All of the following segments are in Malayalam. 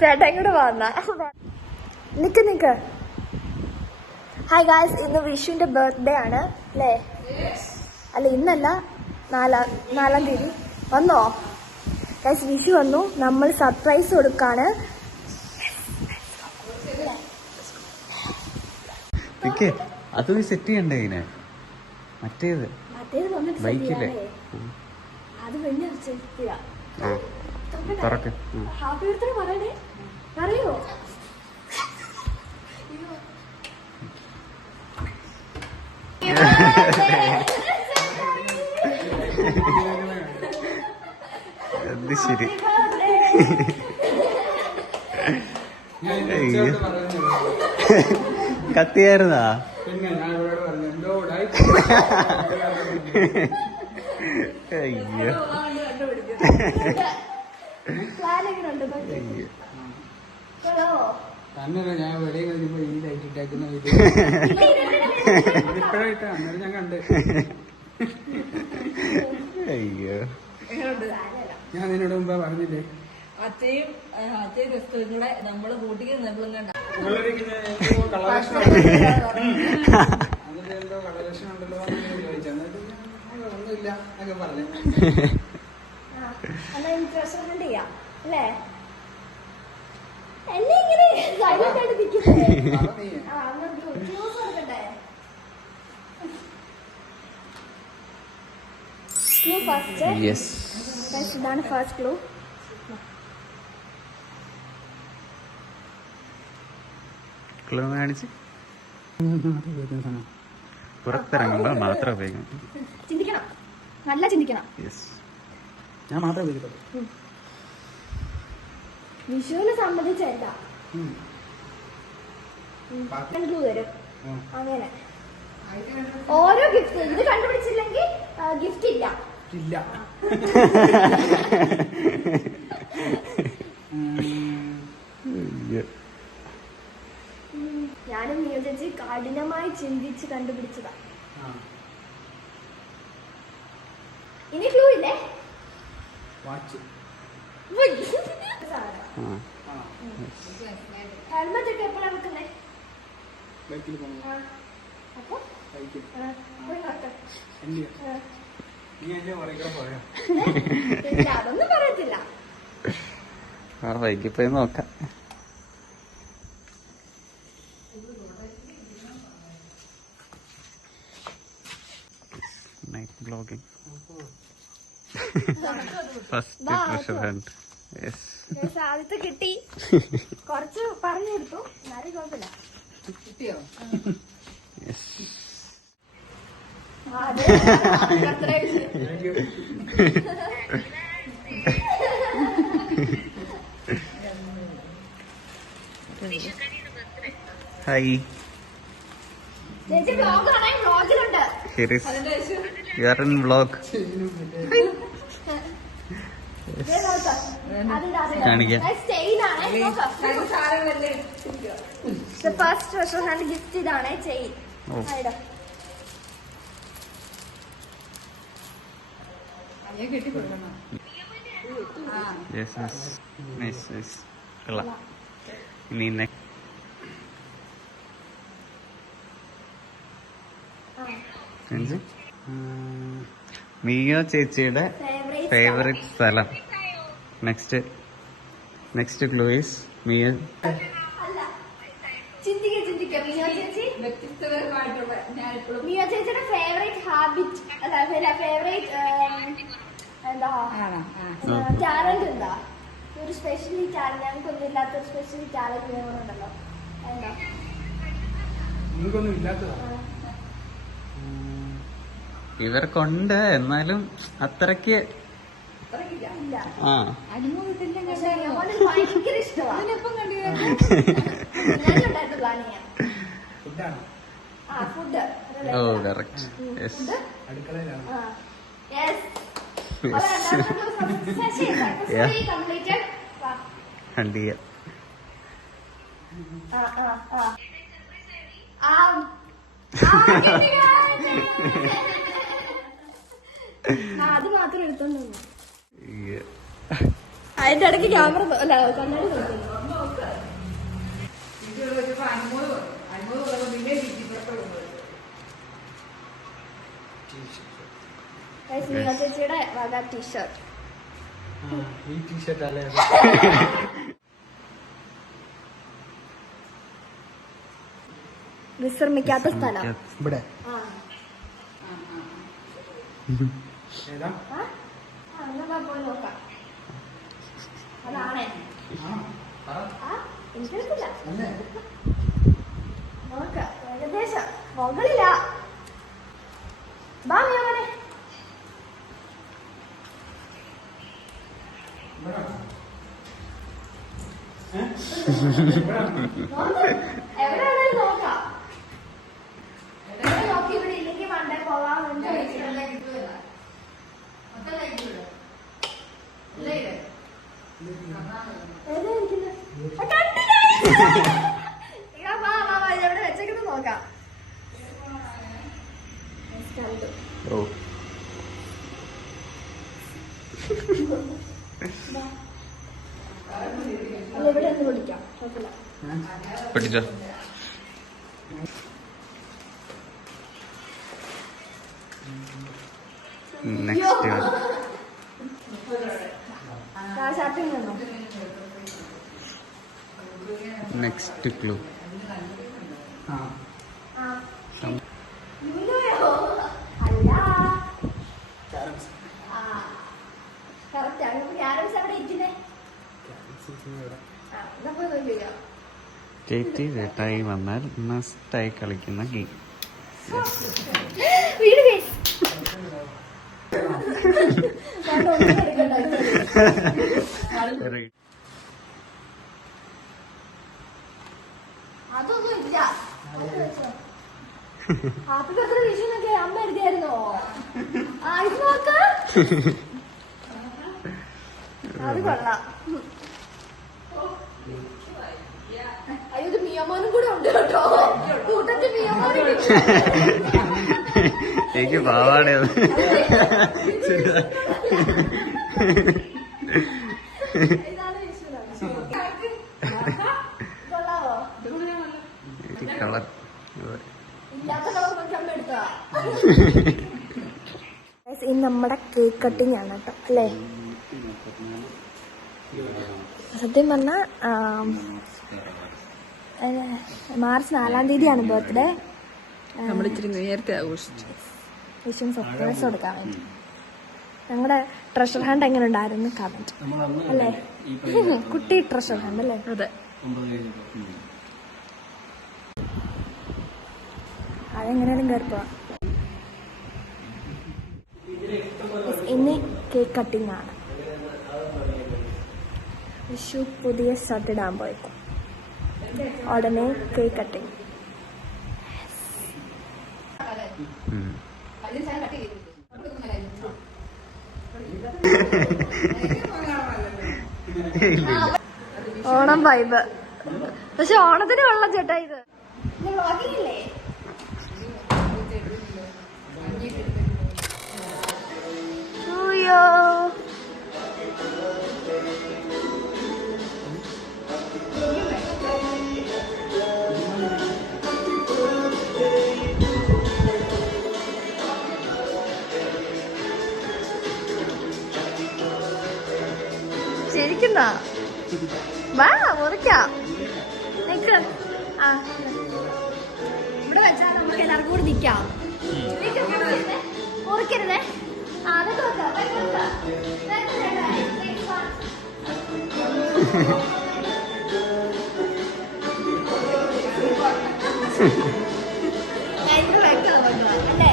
ചേട്ടൻ കൂടെ വന്ന നിക്ക്. ഹായ് ഗായ്സ്, ഇന്ന് വിഷുവിന്റെ ബർത്ത്ഡേ ആണ് അല്ലേ? അല്ല, ഇന്നല്ല, 4-ാം തീയതി. വന്നോ ഗായ്സ്? വിഷു വന്നു. നമ്മൾ സർപ്രൈസ് കൊടുക്കാണ്. അത് സെറ്റ് ചെയ്യണ്ടേ ഇതിനെ? മറ്റേത് ബൈക്കില്ലേ? അത് വലിയ തുറക്ക്. ഹാപ്പി ബർത്ത്ഡേ പറയണേ. പറയോ? അത് ശരി. കത്തിയായിരുന്നാ? അയ്യോ, തന്നല്ല ഞാൻ വെളിയിൽ കഴിഞ്ഞപ്പോ ഈ ലൈറ്റ് ഇട്ടേക്കുന്ന ഇപ്പോഴായിട്ടാ അന്നേരം ഞാൻ കണ്ട്. അയ്യോ, ഞാൻ അതിനോട് മുമ്പേ പറഞ്ഞില്ലേ അച്ഛയും ക്രിസ്തുവും കൂടെ നമ്മള് കൂട്ടിക്ക് നിന്നപ്പോഴും കണ്ട അതിലെന്തോ കളലക്ഷൻ ഉണ്ടല്ലോ ചോദിച്ചു. എന്നിട്ട് ഒന്നുമില്ല എന്നൊക്കെ പറഞ്ഞു. അല്ലേ? എന്നെ ഇങ്ങനെ സൈലന്റ് ആയിട്ട് നിൽക്കുന്നേ. Clue first. ഇതാണ് ഫസ്റ്റ് ക്ലൂ. ക്ലൂ കാണിച്ച് പുറത്തിറങ്ങുമ്പോ മാത്രം ഉപയോഗിക്കണം. ചിന്തിക്കണം, നല്ല ചിന്തിക്കണം. ഞാൻ മാത്രമേ ഉപയോഗിക്കത്തുള്ളൂ. വിഷുവിനെ സംബന്ധിച്ചല്ല. ക്ലൂ തരും. അങ്ങനെ ഓരോ ഗിഫ്റ്റ് ഇത് കണ്ടുപിടിച്ചില്ലെങ്കിൽ ഗിഫ്റ്റ് ഇല്ല. ഞാനും നിയോജിച്ച് കഠിനമായി ചിന്തിച്ച് കണ്ടുപിടിച്ചതാ. ഇനി ക്ലൂ ഇല്ലേ? ഹെൽമെറ്റ് ഒക്കെ എപ്പോഴാണ് വെക്കുന്നേ? അപ്പൊ അതൊന്നും പറയത്തില്ല. ബൈക്കിൽ പോയി നോക്കാം. Night blogging. First treasure hunt. ആദ്യത്തെ കിട്ടി. കുറച്ച് പറഞ്ഞു കൊടുത്തു, എന്നാലും കുഴപ്പമില്ല. കിട്ടിയോ? ഹായ്, ചേച്ചി വ്ലോഗാണ്. വ്ലോഗിലുണ്ട്. You are in vlog. കാണിക്കാം. ഫസ്റ്റ് ട്രഷർ ഹണ്ട് ഗിഫ്റ്റ് ഇതാണ്. ചെയിൻ. ഇനി മിയോ ചേച്ചിയുടെ ഫേവറേറ്റ് സ്ഥലം. Next clue is Mio. Mio ചേച്ചിയുടെ ഫേവറേറ്റ് ഹാബിറ്റ് അല്ല, ഫേവറേറ്റ് എന്താ ടാലന്റ് എന്താ? ഒരു സ്പെഷ്യലി ടാലന്റ്, ഞങ്ങൾക്കൊന്നും ഇല്ലാത്തൊരു സ്പെഷ്യലി ടാലന്റ് ഉണ്ടല്ലോ. എന്താ? നിങ്ങൾക്കൊന്നും ഇല്ലാത്തതാ? ഇവർക്കുണ്ട്, എന്നാലും അത്രയ്ക്ക്. ഭയങ്കര ഇഷ്ടമാണ്. ഫുഡ്. ഓ, കറക്റ്റ്. അടുക്കളയിലാണ്. ഹണ്ട് ചെയ്യാം. അത് മാത്രം എടുത്തോണ്ട് അതിന്റെ ഇടയ്ക്ക് ക്യാമറ അല്ല കണ്ണാടി നോക്കുന്നു. മീന ചേച്ചിയുടെ വക ടീഷർട്ട്. ഈ ടീഷർട്ട് അല്ലേ വിശ്രമിക്കാത്ത സ്ഥലം. ഇവിടെ ആ ഏതാ എന്നാ പോയി നോക്കാം. അതാണേ എനിക്കറിയില്ല. അല്ലേ നോക്കാം ഏകദേശം മുകളില. ബാ മിയമോനെ. എവിടെയാണെങ്കിലും നോക്കാം. എവിടെ നോക്കി ഇവിടെ ഇല്ലെങ്കിൽ പണ്ടേ പോവാൻ എവിടെ വെച്ചേക്കുന്നത് നോക്കാം. ഓ അല്ല ഇവിടെ ഒന്ന് വിളിക്കാം. കുഴപ്പമില്ല. പഠിച്ചോ. നെക്സ്റ്റ് ഷർട്ടിൽ നിന്നോ? Next clue. ആ ലുലുയോ? അല്ല. കറക്റ്റ് ആണ്. ക്യാരംസ് എവിടെ ഇരിക്കുന്നേ? എന്നാ പോയി നോക്കിയോ. ചേച്ചി ചേട്ടായി വന്നാൽ മസ്റ്റായി കളിക്കുന്ന ഗെയിം. വീട് കേസ്. അതൊന്നും ഇല്ല. ഹാപ്പി ബർത്ത്ഡേ വിഷു എന്നൊക്കെ അമ്മ എഴുതിയായിരുന്നോ? ആ ഇത് നോക്ക. അത് കൊള്ളാം. അയ്യോ ഇത് മിയമോനും കൂടെ ഉണ്ട് കേട്ടോ. കൂട്ടത്തിൽ മിയമോനും എനിക്ക് പാവാട ഇതാണ് വിഷു. കൊള്ളാവോ? കളർ ഇല്ലാത്ത കളർ നോക്കി അമ്മ എടുത്താ. ഇനി നമ്മുടെ കേക്ക് കട്ടിങ് ആണ് കേട്ടോ അല്ലേ? സത്യം പറഞ്ഞാ മാർച്ച് 4-ാം തീയതിയാണ് ബർത്ത്ഡേ. നമ്മളിച്ചിരി നേരത്തെ ആഘോഷിച്ചു. വിഷുവിന് സർപ്രൈസ് കൊടുക്കാൻ വേണ്ടി. ഞങ്ങളുടെ ട്രഷർ ഹണ്ട് എങ്ങനെ ഉണ്ടായിരുന്നു കമന്റ് അല്ലേ? കുട്ടി ട്രഷർ ഹണ്ട് അല്ലേ? അതെ. അതെങ്ങനെയാലും കയറിപ്പോ. ഇനി കേക്ക് കട്ടിങ് ആണ്. വിഷു പുതിയ ഷർട്ട് ഇടാൻ പോയേക്കും. ഉടനെ കേക്ക് കട്ടിങ്. ഓണം വൈബ്. പക്ഷെ ഓണത്തിന് വെള്ളം ചേട്ടാ ഇത്. അയ്യോ ശരിക്കുന്ന വാ മുറിക്കാം. നിക്ക്. ആ ഇവിടെ വെച്ചാൽ നമുക്ക് എല്ലാവർക്കും കൂടി നിക്കാം. മുറിക്കരുതേ. ആ അതൊക്കെ വെക്കാം. അല്ലേ?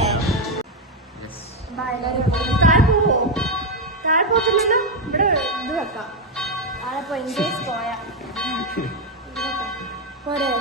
താഴെ പോവോ? താഴെ പോത്തില്ലല്ലോ. ഇവിടെ ഇത് വെക്കാം. താഴെ പോ. ഇൻകേസ് പോയാ പോരെ.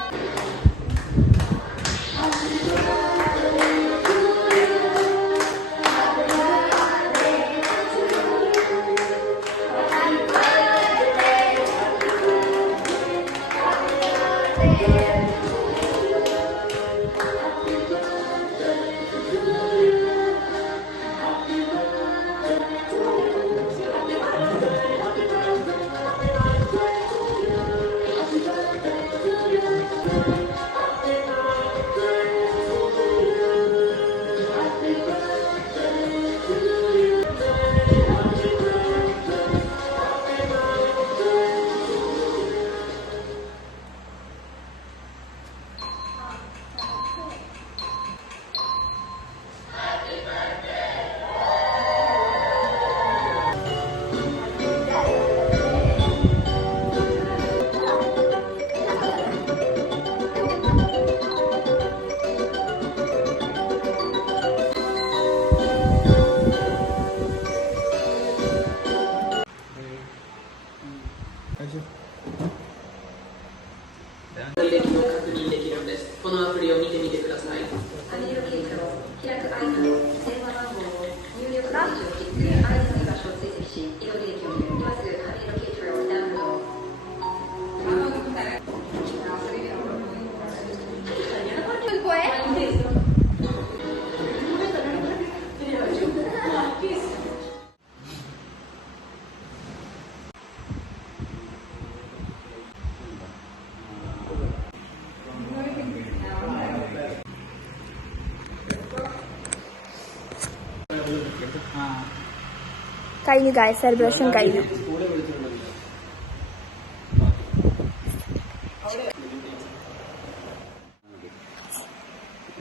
കഴിഞ്ഞു ഗായ്സ്, സെലിബ്രേഷൻ കഴിഞ്ഞു.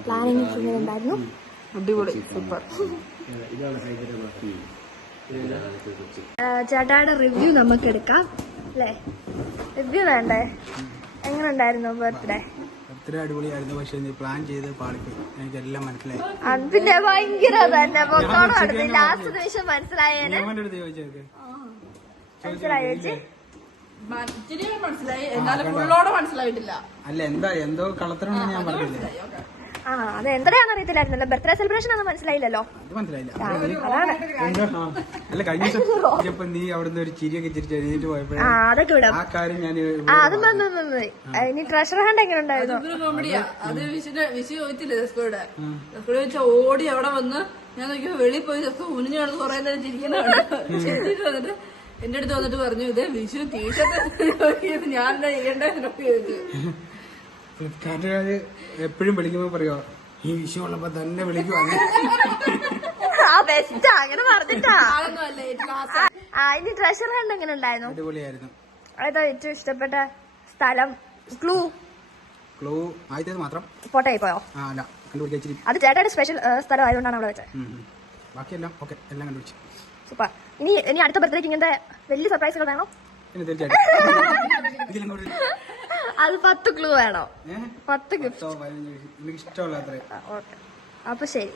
പ്ലാനിങ് ഉണ്ടായിരുന്നു. അടിപൊളി, സൂപ്പർ. ചേട്ടായുടെ റിവ്യൂ നമുക്ക് എടുക്കാം അല്ലേ? റിവ്യൂ വേണ്ടേ? എങ്ങനെ ഉണ്ടായിരുന്നു ബർത്ത്ഡേ? അത്ര അടിപൊളിയായിരുന്നു. പക്ഷെ പ്ലാൻ ചെയ്ത് പാളിപ്പോയി, എനിക്കെല്ലാം മനസ്സിലായി. അതിന്റെ ഭയങ്കര തന്നെ പൊക്കോണം നടത്തി. ലാസ്റ്റ് നിമിഷം മനസ്സിലായേനെ. മനസ്സിലായോ ചേച്ചി? മനസ്സിലായി, എന്നാലും ഫുള്ളോടെ മനസ്സിലായിട്ടില്ല. അല്ല എന്തോ കളത്തരമുണ്ടെന്ന് ഞാൻ പറഞ്ഞില്ലേ. ആ അത് എന്തരാന്ന് അറിയത്തില്ലായിരുന്നല്ലോ. ബർത്ത്ഡേ സെലിബ്രേഷൻ ഒന്നും മനസ്സിലായില്ലല്ലോ. അത് മനസ്സിലായില്ല. അതാണ്. അല്ല കഴിഞ്ഞ ദിവസം നീ അവിടുന്ന് ഒരു ചിരിയൊക്കെ ചിരിച്ച് എഴുന്നേറ്റ് പോയപ്പോഴേ അതൊക്കെ വിടാം. ആ കാര്യം ഞാൻ അത് ഇനി ട്രഷർ ഹണ്ട് എങ്ങനെ ഉണ്ടായിരുന്നു? കോമഡിയാ അത്. വിഷു ചോദിച്ചില്ലേ ജസ്കോയുടെ? ജസ്കോട് ചോദിച്ചാൽ ഓടി അവിടെ വന്ന് ഞാൻ നോക്കിയപ്പോ വെളിയിൽ പോയി ജസ്കോ കുഞ്ഞു നടന്ന് കുറെ നേരം ചിരിക്കുന്നതാണ്. ചിരിച്ചിട്ട് വന്നിട്ട് എന്റെ അടുത്ത് വന്നിട്ട് പറഞ്ഞു, ഇത് വിഷു ടീഷർട്ട് ഞാൻ എന്താ ചെയ്യേണ്ടതെന്നൊക്കെ ചോദിച്ചു. ഫ്ലിപ്കാർട്ടുകാര് എപ്പോഴും വിളിക്കുമ്പോ പറയോ ഈ വിഷു ഉള്ളപ്പോ തന്നെ വിളിക്കുവാ. അങ്ങനെ പറഞ്ഞിട്ടാ. ഇനി ട്രഷർ ഹണ്ട് എങ്ങനെ ഉണ്ടായിരുന്നു? അടിപൊളിയായിരുന്നു. ഏതാ ഏറ്റവും ഇഷ്ടപ്പെട്ട സ്ഥലം? ക്ലൂ ആദ്യത്തേത് മാത്രം പോട്ടായി പോയോ? അല്ല കണ്ടുപിടിച്ചിരി. അത് ചേട്ടയുടെ സ്പെഷ്യൽ സ്ഥലം ആയതുകൊണ്ടാണ് അവിടെ വെച്ചത്. ബാക്കിയെല്ലാം ഓക്കെ, എല്ലാം കണ്ടുപിടിച്ചു. സൂപ്പർ. ഇനി അടുത്ത ബർത്ത്ഡേക്ക് ഇങ്ങനത്തെ വലിയ സർപ്രൈസുകൾ വേണോ? പിന്നെ തീർച്ചയായിട്ടും അത് 10 ക്ലൂ വേണോ? 10 ഗിഫ്റ്റ് എനിക്ക് ഇഷ്ടമുള്ള അത്രയും. ഓക്കെ, അപ്പൊ ശരി.